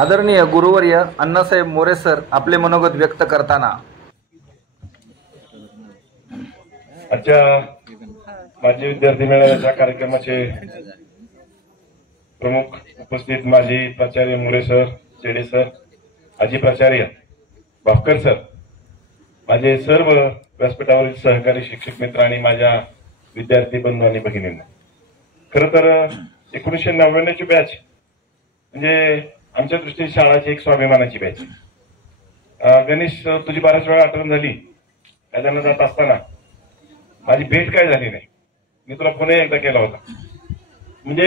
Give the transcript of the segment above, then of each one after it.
आदरणीय गुरुवर्य अण्णासाहेब मोरे सर आपले मनोगत व्यक्त करताना, आजच्या माजी विद्यार्थी मेळाव्याच्या कार्यक्रमाचे प्रमुख उपस्थित माजी प्राचार्य मोरे सर, चेडे सर, आजी प्राचार्य भापकर सर, माझे सर्व व्यासपीठावरील सहकारी शिक्षक मित्र आणि माझ्या विद्यार्थी बंधू आणि भगिनींना, खरं तर 1999 ची बॅच म्हणजे आमच्या दृष्टीने शाळाची एक स्वाभिमानाची बॅच. गणेश, तुझी बऱ्याच वेळा आठवण झाली. त्याच्यानं जात असताना माझी भेट काय झाली नाही. मी तुला फोन एकदा केला होता. म्हणजे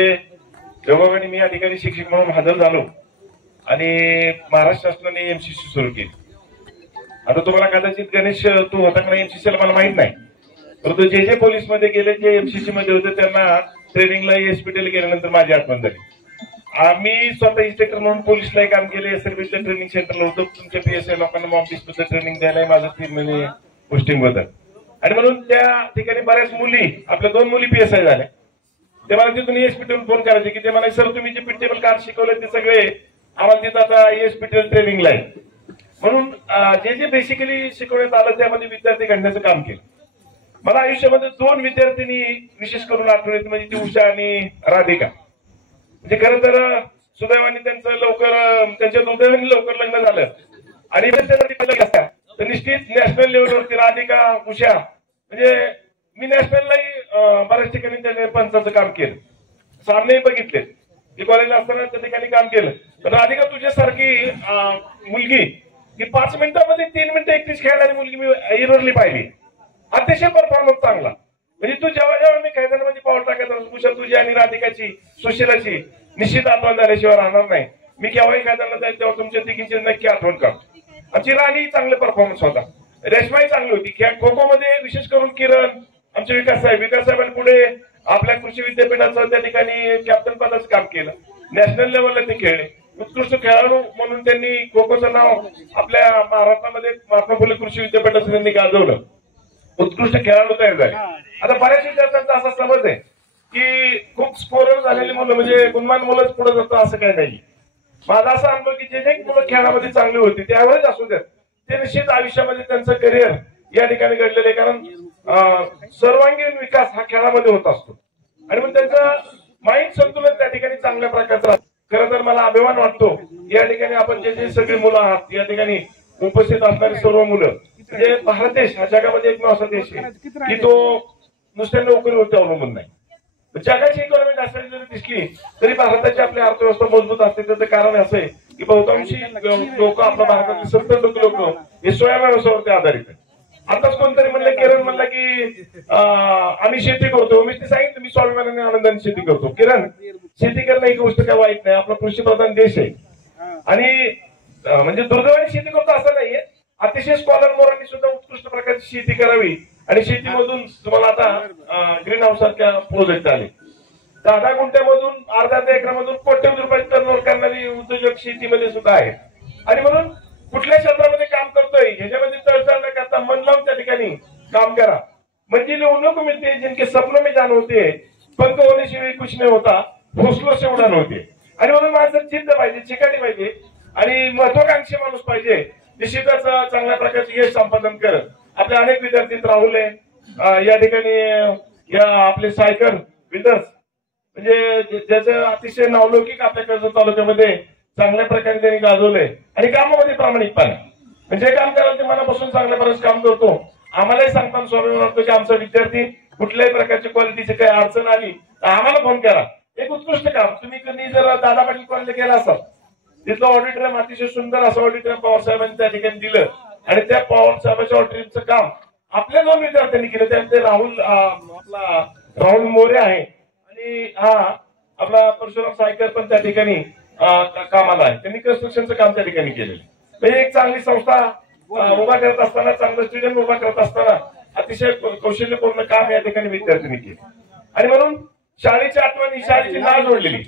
योगायोगाने मी या ठिकाणी शिक्षक म्हणून हजर झालो आणि महाराष्ट्र शासनाने एमसीसी सुरू केली. आता तुम्हाला कदाचित गणेश तू होता का एमसीसीला मला माहित नाही, परंतु जे पोलीस मध्ये गेले, जे एमसीसी मध्ये होते, त्यांना ट्रेनिंगला एसपीटीला गेल्यानंतर माझी आठवण झाली. आम्ही स्वतः इन्स्ट्रक्टर म्हणून पोलीसलाही काम केले, एसआरबीच्या ट्रेनिंग सेंटरला होतो. तुमच्या पीएसआय लोकांना मॉक डिस्पचं ट्रेनिंग द्यायला माझं 3 महिने पोस्टिंग होतं. आणि म्हणून त्या ठिकाणी बऱ्याच मुली, आपल्या 2 मुली पीएसआय झाल्या. ते मला तिथून एसपीटीला फोन करायचे की ते मला सर तुम्ही जे पिटेबल कार्ड शिकवले ते सगळे आम्हाला तिथं आता एसपीटीला ट्रेनिंगला आहे. म्हणून जे बेसिकली शिकवण्यात आलं त्यामध्ये विद्यार्थी घडण्याचं काम केलं. मला आयुष्यामध्ये 2 विद्यार्थिनी विशेष करून आठवण येते, म्हणजे ती उषा आणि राधिका. म्हणजे खरं तर सुदैवाने त्यांचं त्यांच्या दुर्दैवाने लवकर लग्न झालं आणि तर निश्चित नॅशनल लेवलवरती राधिका, उषा, म्हणजे मी नॅशनललाही बऱ्याच ठिकाणी त्याने पंचाचं काम केलं, सामनेही बघितले. मी कॉलेजला असताना त्या ठिकाणी काम केलं. तर राधिका, तुझ्यासारखी मुलगी की 5 मिनिटांमध्ये 3 मिनिटं एकटीच खेळणारी मुलगी मी इरोरली पाहिली. अतिशय परफॉर्मन्स चांगला. म्हणजे तू जेव्हा मी मैदानामध्ये पाऊल टाकायचं, उषा तुझी आणि राधिकाची, सुशीलाची निश्चित आठवण झाल्याशिवाय राहणार नाही. मी केव्हाही मैदानाला जाईल तेव्हा तुमच्या तिघींची नक्की आठवण काढतो. आमची राणी चांगले परफॉर्मन्स होता, रेशमाही चांगली होती. खो खो मध्ये विशेष करून किरण, आमचे विकास साहेबांनी पुढे आपल्या कृषी विद्यापीठाचं त्या ठिकाणी कॅप्टन पदाचं काम केलं. नॅशनल लेवलला ते खेळले. उत्कृष्ट खेळाडू म्हणून त्यांनी खो खोचं नाव आपल्या महाराष्ट्रामध्ये महात्मा फुले कृषी विद्यापीठाचं त्यांनी गाजवलं. उत्कृष्ट खेळाडू तयार झाले. आता बऱ्याच विद्यार्थ्यांचा असा समज आहे की खूप स्कोरर झालेली मुलं म्हणजे गुणवान मुलंच पुढे जातं, असं काही नाही. माझा असा अनुभव की जे मुलं खेळामध्ये चांगली होती ते ऍव्हरेज असू देत, ते निश्चित आयुष्यामध्ये त्यांचं करिअर या ठिकाणी घडलेलं आहे. कारण सर्वांगीण विकास हा खेळामध्ये होत असतो आणि मग त्यांचं माइंड संतुलन त्या ठिकाणी चांगल्या प्रकारचं राहतं. खरं तर मला अभिमान वाटतो या ठिकाणी आपण जे सगळी मुलं आहात, या ठिकाणी उपस्थित असणारी सर्व मुलं, म्हणजे भारत देश हा जगामध्ये एकमेव असा देश आहे की तो नुसत्या नोकरीवरती अवलंबून नाही. जगाची इकॉनॉमी ढासळली जरी दिसली तरी भारताची आपली अर्थव्यवस्था मजबूत असते. त्याचं कारण असं आहे की बहुतांशी लोक, आपल्या भारतातले 70% लोक हे स्वयं व्यवसायावरती आधारित आहेत. आताच कोणतरी म्हणलं, किरण म्हणला की आम्ही शेती करतो. मी ते सांगितलं मी स्वाभिमानाने आनंदाने शेती करतो. किरण, शेती करणं ही गोष्ट काय वाईट नाही. आपला कृषीप्रधान देश आहे आणि म्हणजे दुर्दैवाने शेती करतो असं नाहीये. अतिशय स्कॉलर मोरांनी सुद्धा उत्कृष्ट प्रकारची शेती करावी आणि शेतीमधून तुम्हाला आता ग्रीन हाऊस सारख्या प्रोजेक्ट आले. 10 गुंठ्यामधून, अर्ध्या एकरामधून कोट्यवधी रुपये टर्नओव्हर करणारी उद्योजक शेतीमध्ये सुद्धा आहेत. आणि म्हणून कुठल्या क्षेत्रामध्ये काम करतोय ह्याच्यामध्ये तळतळ न करता मन लावून त्या ठिकाणी काम करा. मंजिलें उन को मिलती है जिनके सपनों में जान होती है, पंख होने शिवाय कुछ नहीं होता, हौसलों से उडान होते. आणि म्हणून माणसाची जिद्द पाहिजे, चिकाटी पाहिजे आणि महत्वाकांक्षी माणूस पाहिजे. निश्चितच चांगल्या प्रकारचे यश संपादन करत आपले अनेक विद्यार्थी राहुल आहे या ठिकाणी, या आपले सायकर बिल्डर्स म्हणजे ज्याचं अतिशय नावलौकिक आपल्या कर्जत तालुक्यामध्ये चांगल्या प्रकारे त्यांनी गाजवलंय आणि कामामध्ये प्रामाणिकपणे म्हणजे काम करायला ते मनापासून चांगल्या प्रकारे काम करतो. आम्हालाही सांगताना स्वाभिमान वाटतो की आमचा विद्यार्थी कुठल्याही प्रकारच्या क्वालिटीची काही अडचण आली तर आम्हाला फोन करा. एक उत्कृष्ट काम तुम्ही कधी जर दादा पाटील कॉलेजला गेला असाल, तिथलं ऑडिटोरियम अतिशय सुंदर असं ऑडिटोरियम पवार साहेबांनी त्या ठिकाणी दिलं आणि त्या पवार साहेबांच्या ऑडिटोरियमचं काम आपल्या 2 विद्यार्थ्यांनी केलं. त्यामध्ये राहुल मोरे आहे आणि आपला परशुराम सायकर पण त्या ठिकाणी कामाला आहे. त्यांनी कन्स्ट्रक्शनचं काम त्या ठिकाणी केलेलं. म्हणजे एक चांगली संस्था उभा करत असताना, चांगलं स्टुडंट उभा करत असताना अतिशय कौशल्यपूर्ण काम या ठिकाणी विद्यार्थ्यांनी केलं. आणि म्हणून शाळेची आठवण ही शाळेची नाळ जोडलेली.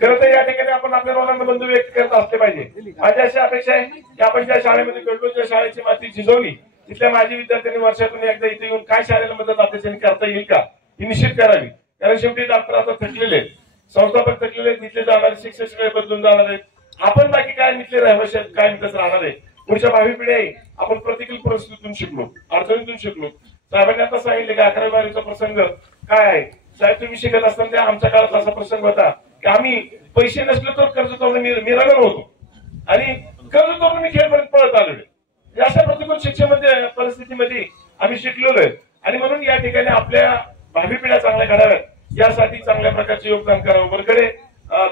खरं तर या ठिकाणी आपण आपल्या रोलांना बंधू व्यक्त करत असले पाहिजे. माझी अशी अपेक्षा आहे की आपण ज्या शाळेमध्ये घडलो, ज्या शाळेची माती झिजवली, तिथल्या माझी विद्यार्थ्यांनी वर्षातून एकदा इथे येऊन काय शाळेला मदत अपेक्षा करता येईल का ही निश्चित करावी. कारण शेवटी डॉक्टर आता थकलेले आहेत, संस्थापक थकलेले आहेत, तिथले जाणारे शिक्षक सगळे बदलून जाणार आहेत आपण बाकी काय मित्र रहिवाशी काय मित्रच राहणार आहे. पुढच्या भावी पिढी आहे आपण प्रतिकूल परिस्थितीतून शिकलो, अडचणीतून शिकलो. साहेबांनी आता सांगितले की 11वी-12वीचा प्रसंग काय आहे. साहेब तुम्ही शिकत असताना आमच्या काळात असा प्रसंग होता की आम्ही पैसे नसलो तर कर्ज करून मी रगड होतो आणि कर्ज करून मी खेळपर्यंत पळत आलेलो. अशा प्रतिकूल शिक्षेमध्ये परिस्थितीमध्ये आम्ही शिकलेलो आहे आणि म्हणून या ठिकाणी आपल्या भावी पिढ्या चांगल्या घडाव्यात यासाठी चांगल्या प्रकारचे योगदान करावं. बरकडे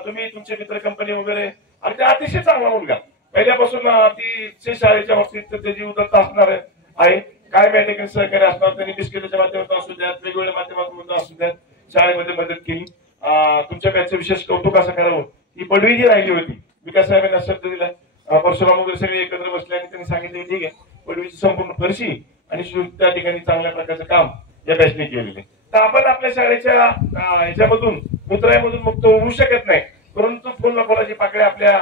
तुम्ही तुमचे मित्र कंपनी वगैरे आणि ते अतिशय चांगला मुलगा पहिल्यापासून अतिशय शाळेच्या बाबतीत त्याची उदत्त असणार आहे. काय या ठिकाणी सहकार्य असणार त्यांनी बिस्किटच्या माध्यमातून असू द्यात, वेगवेगळ्या माध्यमातून असू द्यात, शाळेमध्ये मदत केली. तुमच्या बॅचचं विशेष कौतुक असं करावं. ही पदवी जी राहिली होती विकास साहेबांना शब्द दिला, परशुराम वगैरे सगळे एकत्र बसले आणि त्यांनी सांगितले ठीक आहे पदवीची संपूर्ण फरशी आणि त्या ठिकाणी चांगल्या प्रकारचं काम या बॅचने केलेले. तर आपण आपल्या शाळेच्या ह्याच्यामधून उतरायमधून मुक्त होऊ शकत नाही, परंतु फोन खोलाची पाकळ्या आपल्या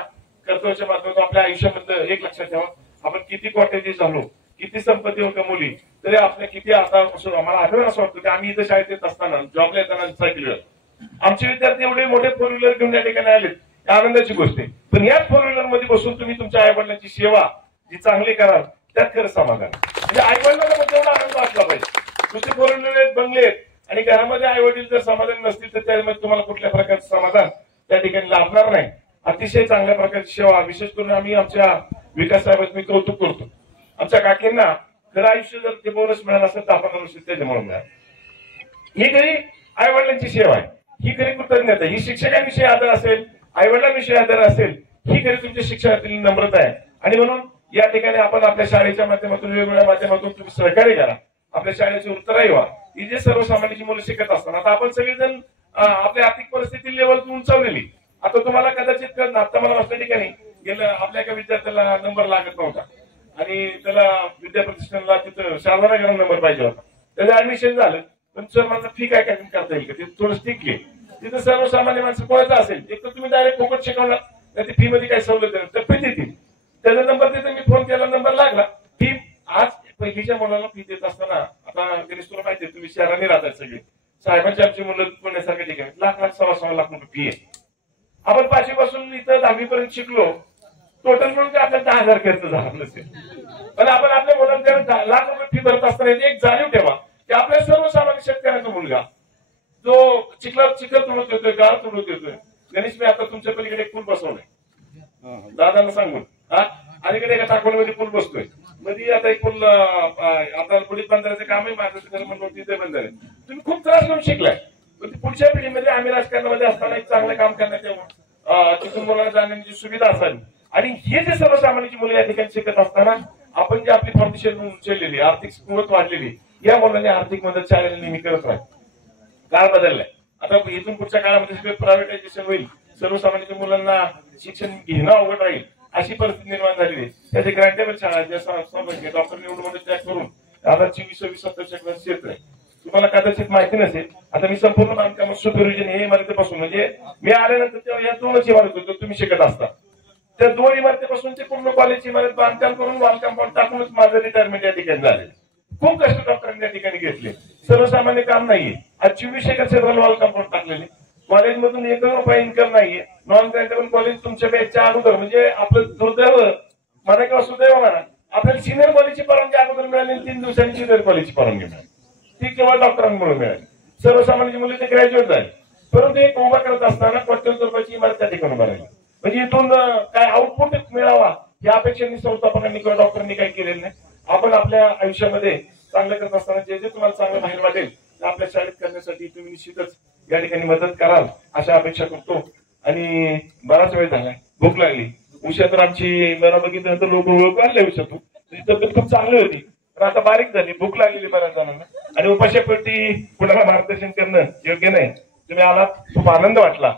कर्तव्याच्या माध्यमातून आपल्या आयुष्यामध्ये एक लक्षात ठेवा. आपण किती कोट्याधी झालो, किती संपत्ती कमवली तरी आपल्या किती आता आम्हाला आठवण असं वाटतं की आम्ही इथं शाळेत येत असताना जॉबला येताना सायकलीवर आमचे विद्यार्थी एवढे मोठे 4 व्हीलर घेऊन या ठिकाणी आलेत, आनंदाची गोष्ट आहे. पण याच 4 व्हीलर मध्ये बसून तुम्ही तुमच्या आई वडिलांची सेवा जी चांगली कराल त्यात खरं समाधान. म्हणजे आई वडिलांना पण तेवढा आनंद वाटला पाहिजे. तुमचे 4 व्हीलर आहेत, बंगले आहेत आणि घरामध्ये आई वडील जर समाधान नसतील तर त्यामध्ये तुम्हाला कुठल्या प्रकारचं समाधान त्या ठिकाणी लाभणार नाही. अतिशय चांगल्या प्रकारची सेवा विशेष करून आम्ही आमच्या विकास साहेबांचं मी कौतुक करतो. आमच्या काकींना खरं आयुष्य जर ते बोनस मिळालं असेल तर आपण त्याच्यामुळे मिळालं. ही खरी आई वडिलांची सेवा आहे, ही खरी कृतज्ञता, ही शिक्षकांविषयी आदर असेल, आई वडिलांविषयी आदर असेल, ही खरी तुमच्या शिक्षणातील नम्रता आहे. आणि म्हणून या ठिकाणी आपण आपल्या शाळेच्या माध्यमातून वेगवेगळ्या माध्यमातून तुम्ही सहकार्य करा, आपल्या शाळेची उत्तराई व्हा. ही जे सर्वसामान्यांची मुलं शिकत असताना आता आपण सगळेजण आपल्या आर्थिक परिस्थिती लेवल उंचावलेली. आता तुम्हाला कदाचित आता मला वाटतं ठिकाणी गेलं आपल्या एका विद्यार्थ्याला नंबर लागत नव्हता आणि त्याला विद्याप्रतिष्ठानला तिथं शारदानगरला नंबर पाहिजे होता. त्याचं ऍडमिशन झालं पण सर माझं फी काय करता येईल का ते थोडं स्टिकली. तिथं सर्वसामान्य माणसं कोणाचं असेल एक तर तुम्ही डायरेक्ट फुकट शिकवणार नाही, फी मध्ये काय सवलत नाही तर फी देतील. त्याचा नंबर तिथे मी फोन केला, नंबर लागला. फी आज पहिलीच्या मुलाला फी देत असताना आता गणेश तुला माहिती आहे तुम्ही शहराने राहतात सगळे साहेबांची आमची मुलं पुण्यासारख्या ठिकाणी लाख 6.25 लाख रुपये फी आहे. आपण 5वी पासून इथं 10वी पर्यंत शिकलो, टोटल म्हणून ते आपल्याला 10,000 खर्च झाला नसेल. पण आपण आपल्या मुलांच्या लाख रुपये फी भरत असताना एक जाणीव ठेवा की आपल्या सर्वसामान्य शेतकऱ्याचा मुलगा जो चिखल तुडत येतोय, गाळ तुडत येतोय. गणेश मी आता तुमच्या पलीकडे एक पूल बसवलाय दादांना सांगून, अलीकडे एका टाकवणीमध्ये पूल बसतोय, मध्ये आता एक पूल आता पुढील बंधाऱ्याचं कामही माझं म्हणून तिथे बंधार आहे. तुम्ही खूप त्रास घेऊन शिकलाय, पण पुढच्या पिढीमध्ये आम्ही राजकारणामध्ये असताना एक चांगलं काम करण्यात यावं, तिथून मुलांना जाण्याची सुविधा असावी. आणि हे जे सर्वसामान्यांची मुलं या ठिकाणी शिकत असताना आपण जी आपली फाउंडेशन उचललेली, आर्थिक कुवत वाढलेली, या मुलांनी आर्थिक मदत शाळेला नेहमी करत राहील. काळ बदललाय, आता इथून पुढच्या काळामध्ये सगळं प्रायव्हेटायझेशन होईल, सर्वसामान्य मुलांना शिक्षण घेणं अवघड राहील अशी परिस्थिती निर्माण झालेली आहे. त्याचे ग्रँटेबल शाळा डॉक्टर निवडून त्याग करून आता 26-27 क्षेत्र आहे. तुम्हाला कदाचित माहिती नसेल, आता मी संपूर्ण बांधकाम सुपरविजन हे इमारतीपासून म्हणजे मी आल्यानंतर तेव्हा या 2च इमारत होतो तुम्ही शिकत असता, त्या 2 इमारतीपासून ते पूर्ण कॉलेजची इमारत बांधकाम करून वॉल कंपाऊंड टाकूनच माझं रिटायरमेंट या ठिकाणी झाले. खूप कष्ट डॉक्टरांनी या ठिकाणी घेतले, सर्वसामान्य काम नाहीये. आज 24 एकर क्षेत्राला वॉल कंपाऊंड टाकलेले, कॉलेजमधून 1 रुपया इन्कम नाहीये. नॉन ग्रँटेबल कॉलेज तुमच्या बॅचच्या अगोदर म्हणजे आपलं दुर्दैव म्हणा किंवा सुदैव म्हणा, आपल्याला सिनियर कॉलेजची परवानगी अगोदर मिळाली, 3 दिवसांनी सिनियर कॉलेजची परवानगी मिळाली. ती केवळ डॉक्टरांमुळे मिळाली. सर्वसामान्य मुले ते ग्रॅज्युएट झाले, परंतु एक उभा करत असताना कोट्यवधी रुपयाची इमारत त्या ठिकाणी उभा राहिली. म्हणजे इथून काय आउटपुट मिळावा या अपेक्षेने संस्थापकांनी किंवा डॉक्टरांनी काही केलेलं नाही. आपण आपल्या आयुष्यामध्ये चांगलं करत असताना जे जे तुम्हाला चांगलं बाहेर वाटेल ते आपल्या शाळेत करण्यासाठी तुम्ही निश्चितच या ठिकाणी मदत कराल अशा अपेक्षा करतो. आणि बराच वेळ झालाय, भूक लागली. उषा तर आमची मला बघितल्यानंतर लोक ओळख आणले उषातून, तब्येत खूप चांगली होती पण आता बारीक झाली, भूक लागलेली बऱ्याच जणांना. आणि उपाशापोटी कुणाला मार्गदर्शन करणं योग्य नाही. तुम्ही आलात, खूप आनंद वाटला,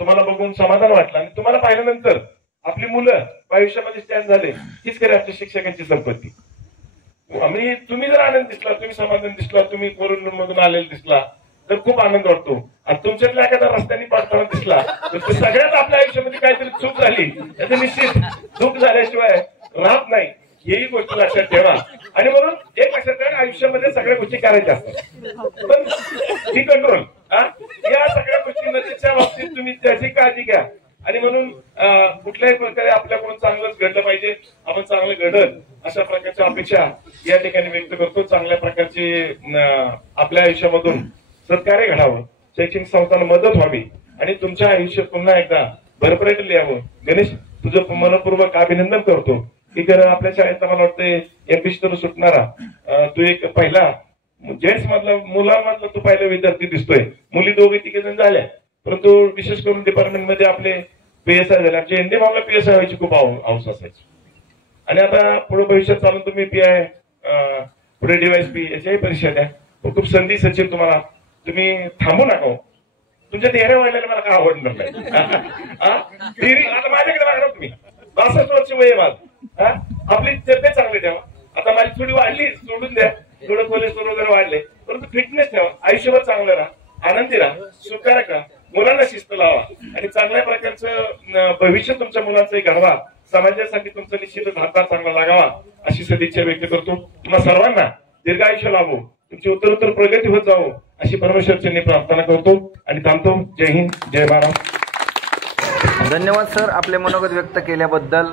तुम्हाला बघून समाधान वाटलं आणि तुम्हाला पाहिल्यानंतर आपली मुलं आयुष्यामध्ये स्टँड झाले हीच खरी आमच्या शिक्षकांची संपत्ती. म्हणजे तुम्ही जर आनंद दिसला, तुम्ही समाधान दिसला, तुम्ही कोरोनामधून आलेला दिसला तर खूप आनंद वाटतो. आणि तुमच्यातल्या एखाद्या रस्त्याने पाठताना दिसला तर सगळ्यात आपल्या आयुष्यामध्ये काहीतरी चूक झाली त्याचं निश्चित दुःख झाल्याशिवाय राहत नाही, हेही गोष्ट लक्षात ठेवा. आणि म्हणून एक लक्षात ठेवा, आयुष्यामध्ये सगळ्या गोष्टी करायच्या असतात पण ही कंट्रोल या सगळ्या गोष्टी नदीच्या बाबतीत तुम्ही त्याची काळजी घ्या. आणि म्हणून कुठल्याही प्रकारे आपल्याकडून चांगलंच घडलं पाहिजे, आपण चांगलं घडल अशा प्रकारच्या अपेक्षा या ठिकाणी व्यक्त करतो. चांगल्या प्रकारचे आपल्या आयुष्यामधून सत्कार्य घडावं, शैक्षणिक संस्थांना मदत व्हावी आणि तुमच्या आयुष्यात पुन्हा एकदा भरभराटीला यावं. गणेश, तुझं मनपूर्वक अभिनंदन करतो की आपल्या शाळेचा मला वाटतं एमपीसी सुटणारा तू एक पहिला जेंट्स मधला मुलांमधला तू पहिला विद्यार्थी दिसतोय. मुली दोघे तिघे जण झाल्या, परंतु विशेष करून डिपार्टमेंट मध्ये आपले पीएसआय झाले. आमच्या एनडी भावला पीएसआय व्हायची खूप हौस असायची. आणि आता पुढे भविष्यात चालून तुम्ही पीआय पुढे डीवायएसपी याच्याही परीक्षा द्या. खूप संधी सचिन तुम्हाला, तुम्ही थांबू नका. तुमच्या चेहऱ्या वाढलेल्या मला काय आवडणार नाही. आता माझ्याकडे बघा तुम्ही, 62 वर्ष वय आहे माझं. आपली तब्येत चांगली ठेवा. आता माझी थोडी वाढली, सोडून द्या, थोडं कोलेस्ट्रॉल वगैरे वाढले, परंतु फिटनेस ठेवा. आयुष्यभर चांगलं राहा, आनंदी राहा, सुखारक राहा, मुलांना शिस्त लावा आणि चांगल्या प्रकारचं भविष्य तुमच्या मुलांचं घडवा. समाजासाठी तुमचा निश्चितच हातभार चांगला लागावा अशी सदिच्छा व्यक्त करतो. तुम्हाला सर्वांना दीर्घायुष्य लाभो, तुमची उत्तरोत्तर प्रगती होत जावो अशी परमेश्वरचरणी प्रार्थना करतो आणि थांबतो. जय हिंद, जय महाराष्ट्र. धन्यवाद सर, आपले मनोगत व्यक्त केल्याबद्दल.